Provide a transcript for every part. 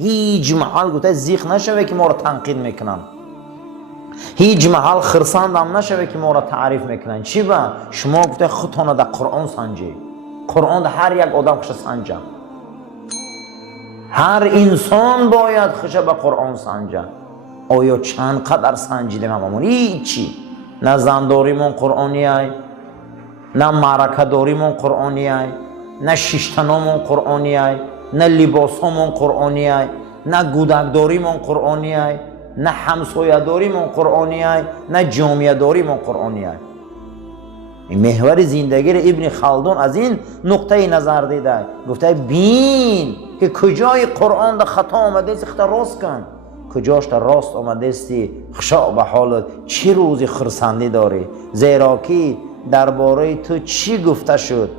هیچ محل گفته زیخ نشوه که ما را تنقید میکنن، هیچ محل خرسند هم نشوه که ما را تعریف میکنن. چی با شما گفته خودتان در قرآن سنجی، قرآن در هر یک آدم خوش سنجه، هر انسان باید خوش به قرآن سنجه. آیا چند قدر سنجیدیم هممون؟ هیچی. نه زنداریمون قرآنی های، نه معرکه داریمون قرآنی های، نه شیشتنامون قرآنی های، نه لباسامون قرآنی های، نه گودک داریمون قرآنی های، نه همسایه داریمون قرآنی های، نه جامعه داریمون قرآنی های. این محور زندگی را ابن خلدون از این نقطه نظر دیده، گفته بین که کجای قرآن در خطا آمده است خطا راست کن، کجاش در راست آمده استی خشاع به حالت. چه روزی خرسندی داری؟ زیرا که درباره تو چی گفته شد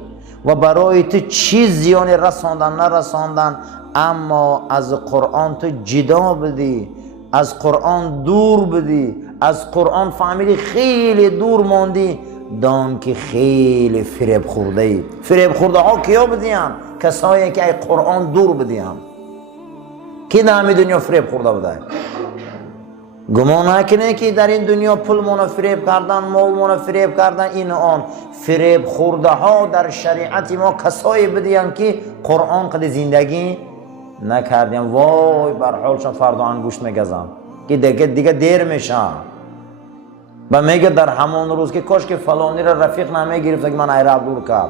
و برای تو چی زیان رساندن نرساندن، اما از قرآن تو جدا بدی، از قرآن دور بدی، از قرآن فهمیدی خیلی دور ماندی، دان که خیلی فریب خورده ای. فریب خورده ها کیا بدیم؟ کسایی که ای قرآن دور بدیم. کی در همین دنیا فریب خورده بوده؟ گمان نکنه که در این دنیا پول مون فریب کردن، مال مون فریب کردن، این آن. فریب خورده ها در شریعت ما کسایی بدیم که قرآن قد زندگی نکردیم. وای بر حالشان فردا انگوشت میگزن که دیگه دیر میشه و میگه در همون روز که کاش که فلانی را رفیق نمیگرفت که من ایره دور کرد،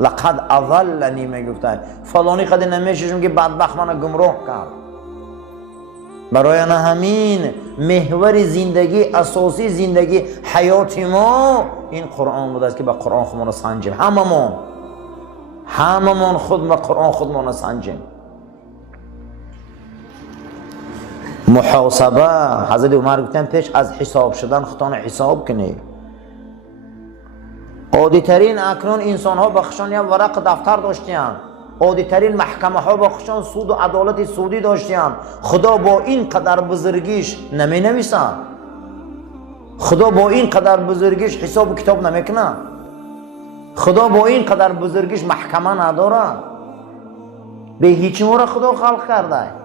لقد اضلنی میگفتن فلانی قد نمیششم که بدبخت من گمراه کرد. برای نه همین محور زندگی، اساسی زندگی حیات ما این قرآن بوده است که به قرآن خودمون سنجیم. هممون خود به قرآن خودمون سنجیم. محاسبه حضرت عمر گفتن پیش از حساب شدن خودتان حساب کنی. عادی ترین اکنون انسان ها بخشان یا ورق دفتر داشتیان، عادی ترین محکمه ها بخشان سود و عدالت سودی داشتیان. خدا با این قدر بزرگیش نمی نویسه، خدا با این قدر بزرگیش حساب و کتاب نمیکنه، خدا با این قدر بزرگیش محکمه نداره. به هیچ مورد خدا خلق کرده.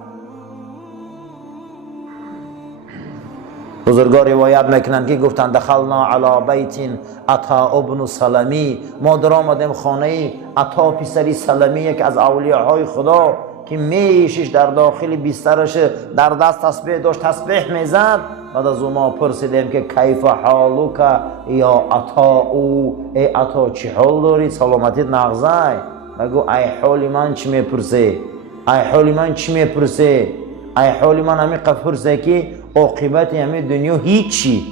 بزرگان روایت میکنند که گفتند دخلنا علی بیت عطا ابن سلمی، ما در آمدیم خانه عطا پسری سلمی، یک از اولیاءهای خدا که میشش در داخل بسترش در دست تسبیح داشت، تسبیح میزد. بعد از او ما پرسیدیم که کیف حالک یا عطا، او ای عطا چی حال داری؟ سلامتیت نغزای؟ بگو ای حال من چی میپرسی؟ ای حال من چی میپرسی؟ ای حال من همی قفرسه که عاقبت همه دنیا هیچی.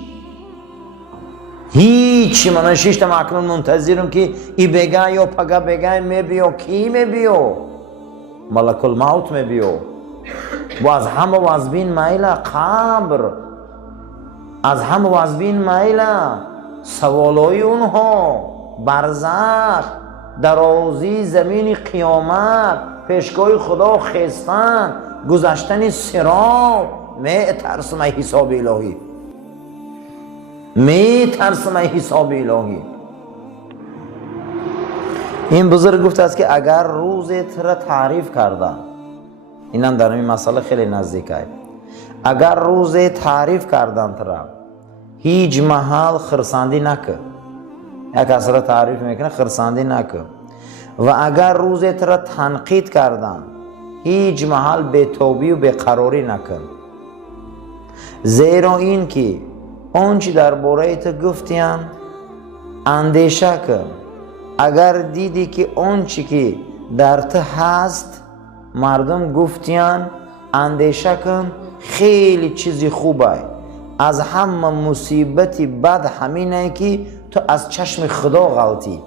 من شیشتم اکنون منتظرم که ای بگه یا پگه بگه میبیو. کی میبیو؟ ملک الموت میبیو. و از همه وزبین میله قبر، از همه وزبین میله سوالای اونها، برزخ، درازی زمین قیامت، پیشگاه خدا خستن، گذشتن صراط. می ترسم ای حساب الهی، می ترسم ای حساب الهی. این بزرگ گفته است که اگر روزت را تعریف کردن، اینم در این مسئله خیلی نزدیکه، اگر روزت تعریف کردن ترا هیچ محل خرسندی نکن. یک کس را تعریف میکنه خرسندی نکن. و اگر روزت را تنقید کردن هیچ محل بی‌توبی و بی‌قراری نکن. زیرا این که آنچه درباره تو گفتیم اندیشه کن. اگر دیدی که آنچه که در تو هست مردم گفتیم اندیشه کن، خیلی چیزی خوبه. از همه مصیبتی بد همینه که تو از چشم خدا غلطی.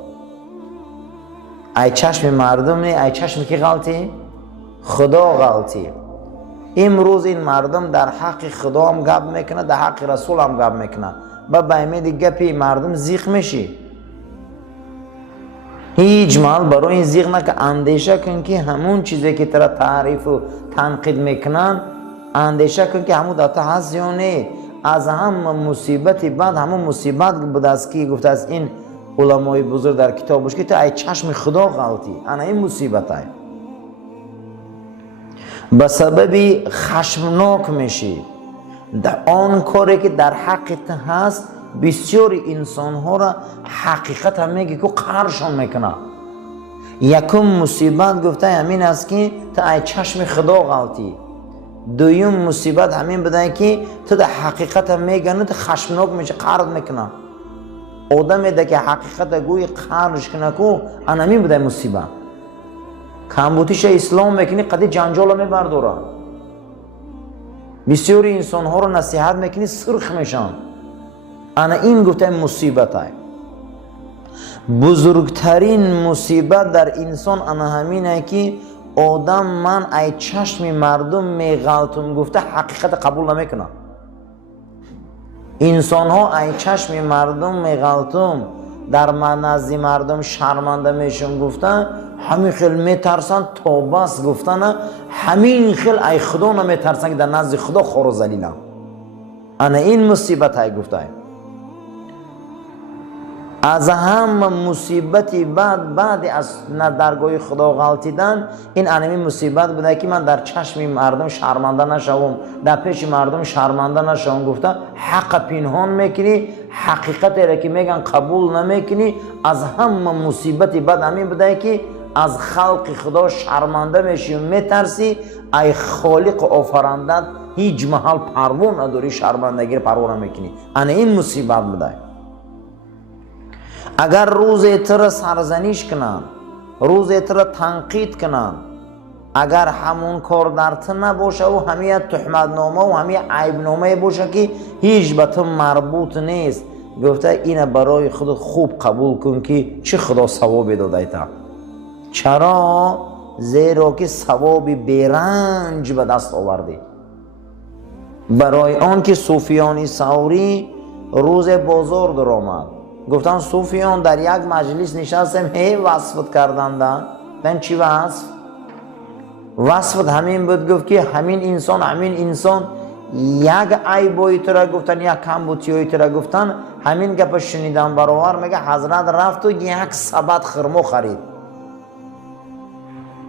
ای چشم مردم نه، ای چشم کی غلطی؟ خدا غلطی. امروز این مردم در حق خدا هم گپ میکنه، در حق رسول هم گپ میکنه. با بایمه دی گپی مردم زیخ میشی. هیچ مال برای این زیغ نکن. اندیشه کن که همون چیزی که ترا تعریف و تنقید میکنن اندیشه کن که همون داتا هست یا نه. از همه مصیبتی بعد همون مصیبت بود است که گفته از این علمای بزرگ در کتابش که تو ای چشم خدا غلطی، انا این مصیبت های. به سبب خشمناک میشی در آن کاری که در حقیقت هست. بسیاری انسان ها را حقیقت هم میگه که قهرشان میکنه. یکم مصیبت گفته همین است که تو ای چشم خدا غلطی. دویم مصیبت همین بده که تو در حقیقت هم میگنه تو خشمناک میشه، قهرت میکنه. آدم ده که حقیقت گوی قهرش کنه که ان همین بده مصیبت. کمبودیش اسلام میکنی قدی جنجال میبرداره. بسیاری انسان ها رو نصیحت میکنی سرخ میشن. انا این گفته مصیبت های بزرگترین مصیبت در انسان انا همینه که آدم من ای چشم مردم میغلطم گفته حقیقت قبول نمیکنه. انسان ها ای چشم مردم میغلطم در نزد مردم شرمنده میشن گفتن همین خیل میترسن تا بس گفتن همین خیل ای خدا نمیترسن که در نزد خدا خور و ذلیلن. انا این مصیبت های گفته از هم مصیبتی بعد از درگاه خدا غلطیدن این انمی مصیبت بوده که من در چشم مردم شرمنده نشوم، در پیش مردم شرمنده نشوم. گفته حق پنهان میکنی، حقیقت را که میگن قبول نمیکنی. از هم مصیبتی بعد همین بوده که از خلق خدا شرمنده میشی و میترسی. ای خالق آفرندت هیچ محل پروا نداری، شرمندگی پروا نمیکنی. این مصیبت بوده. اگر روز تر سرزنش کنن، روز تر تنقید کنن، اگر همون کار در تو نباشه و همه تهمت نامه و همه عیب نامه باشه که هیچ به تو مربوط نیست، گفته اینه برای خودت خوب قبول کن که چه خدا ثواب داده تا. چرا؟ زیرا که ثواب بیرنج به دست آوردی. برای آن که سفیان ثوری روز بازار در آمد، گفتن سفیان در یک مجلس نشستم هی وصفت کردند. دن چی وصف؟ وصفت همین بود. گفت که همین انسان یک عیبایی تو را گفتن، یک کمبودی تو را گفتن. همین گپ شنیدم برابر میگه حضرت رفت و یک سبد خرما خرید.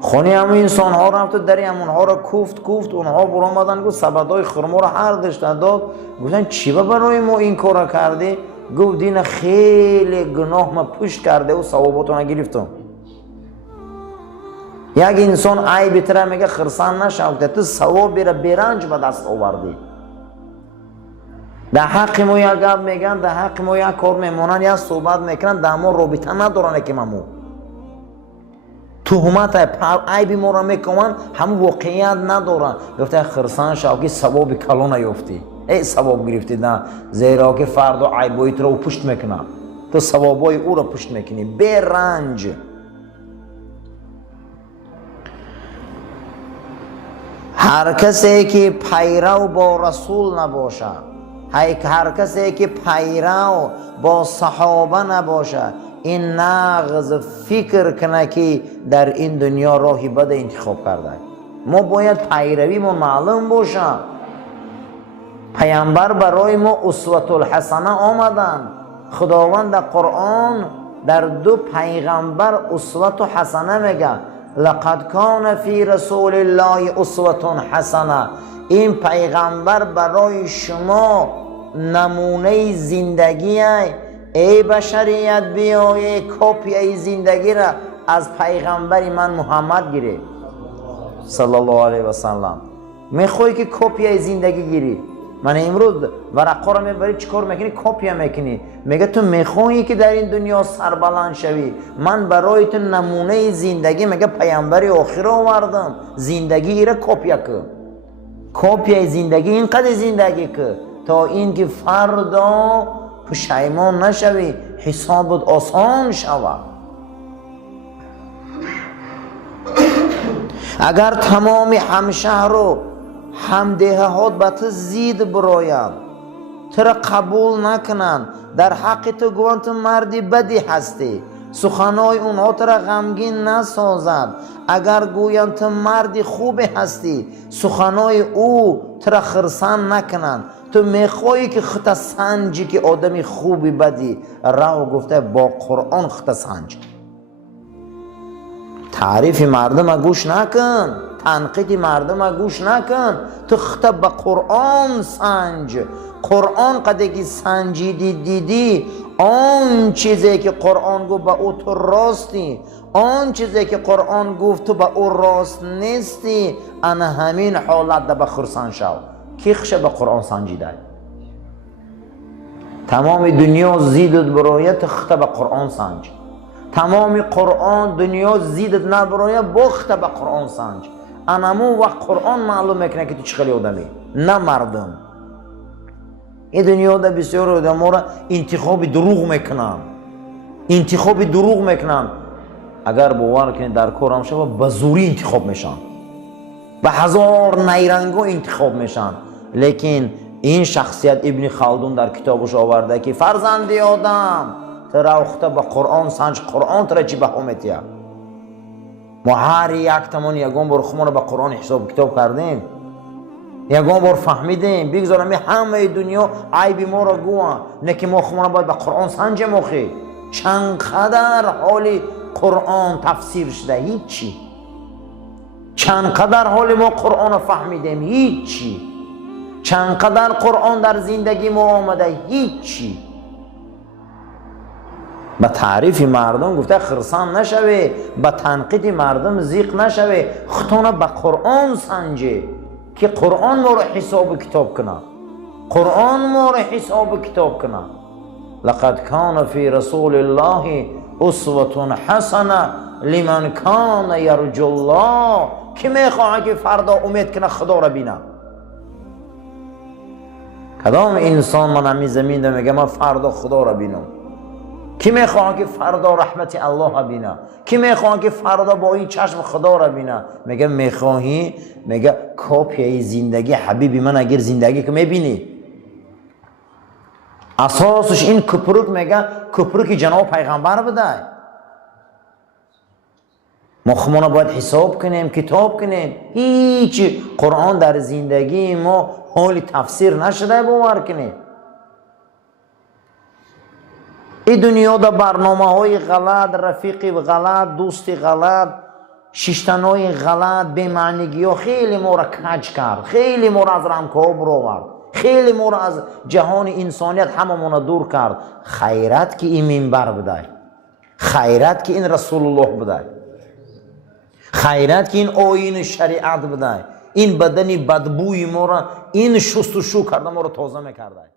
خونه همون انسان ها رفت و دری همونها را کوفت. اونها برآمدن گفت سبدهای خرما را هر دشت داد. گفتن چی برای ما این کار را کردی؟ گفت دین خیلی گناه ما پشت کرده و ثواباتو نگرفتم. یک انسان عیب تر میگه خرسان نشوکته، تو ثواب را بیرنج به دست آوردی. در حق ما یک گپ میگن، در حق ما یک کار میمونن یا صحبت میکنن، در ما رابطه ندارن که ممو تهمت عیب ما را میکنن، هم واقعیت ندارن. گفته خرسان شو که ثواب کلان نیافتی، ای ثواب گرفتی. نه، زیرا که فردا عیبایت را پشت میکنه، تو ثوابای او را پشت میکنی بی رنج. هر کسی که پیرو با رسول نباشه، هر کسی که پیرو با صحابه نباشه، این نغز فکر کنه که در این دنیا راهی بد انتخاب کرده. ما باید پیروی ما معلوم باشه. پیامبر برای ما اسوة الحسنه آمدن. خداوند در قرآن در دو پیغمبر اسوة حسنه میگه. لقد کان فی رسول الله اسوة حسنه. این پیغمبر برای شما نمونه زندگی. ای بشریت بیایی کپی ای زندگی را از پیغمبر من محمد گیری صلی الله علیه و سلم. میخوای که کپی ای زندگی گیری؟ من امروز ورقا را میبری چیکار میکنی؟ کپی میکنی. میگه تو میخوایی که در این دنیا سربلند شوی، من برای تو نمونه زندگی میگه پیامبر آخر آوردم. زندگی را کپی کن. کپی ای زندگی اینقدر زندگی که تا اینکه فردا پشیمان نشوی، حسابت آسان شود. اگر تمام همشهر و همدههات به تو زید براید، تو را قبول نکنند، در حق تو گویند تو مردی بدی هستی، سخنهای اونها تو را غمگین نسازد. اگر گویند تو مردی خوبی هستی، سخنهای او تو را خرسان نکنند. تو میخوایی که خط سنجی که آدمی خوبی بدی رو گفته با قرآن خط سنج. تعریف مردم گوش نکن، تنقید مردم گوش نکن، تو خطاب به قرآن سنج. قرآن قدری سنجیدی دیدی آن چیزی که قرآن گفت به او تو راستی، آن چیزی که قرآن گفت تو به او راست نیستی، انا همین حالت ده بخرسان شو. کی خشه به قرآن سنجیده؟ تمام دنیا زیدت برای تخته به قرآن سنج. تمام قرآن دنیا زیدت نبرای بخته به قرآن سنج. انمو وقت قرآن معلوم میکنه که تو چقدر آدمی، نه مردم. این دنیا ده بسیار آدم را انتخاب دروغ میکنن، انتخاب دروغ میکنن. اگر باور کنید در کارم شد به زوری انتخاب میشن، به هزار نیرنگو انتخاب میشن. لیکن این شخصیت ابن خلدون در کتابش آورده که فرزندی آدم ترا اخته به قرآن سنج، قرآن ترا چی بهومتیه. ما هر یک تمام یگان بار خمون به قرآن حساب کتاب کردیم، یگان بار فهمیدیم بگذارم همه دنیا عیب ما را گوه، نه که ما خمون باید به قرآن سنج مخی. چندقدر حالی قرآن تفسیر شده هیچی، چندقدر حال ما قرآن فهمیدیم هیچی، چندقدر قرآن در زندگی ما آمده هیچی. به تعریف مردم گفته خرسان نشوه، به تنقید مردم زیق نشوه، خطانه به قرآن سنجه که قرآن ما رو حساب کتاب کنه، قرآن ما رو حساب کتاب کنه. لقد کان فی رسول الله اسوة حسنه لمن کان یرجو الله. کی میخواه که فردا امید کنه خدا را بینه؟ کدام انسان من همی زمین ده میگه من فردا خدا را بینم؟ کی میخواه که فردا رحمت الله را بینه؟ کی میخواه که فردا با این چشم خدا را بینه؟ میگه میخواهی؟ میگه کاپی زندگی حبیبی من اگر زندگی که میبینی اساسش این کپرک، میگه کپرک جناب پیغمبر بده. ما خمونه باید حساب کنیم، کتاب کنیم. هیچ قرآن در زندگی ما حال تفسیر نشده باور کنیم. این دنیا در برنامه های غلط، رفیقی غلط، دوستی غلط، شیشتنهای غلط، بی‌معنیگی ها خیلی ما را کج کرد، خیلی ما را از رمکاب رو آورد، خیلی ما را از جهان انسانیت همه ما دور کرد. خیرت که این منبر بده، خیرت که این رسول الله بده، خیرت که این آیین شریعت بده، این بدنی بدبوی ما را این شست و شو کرده ما را تازه میکرده.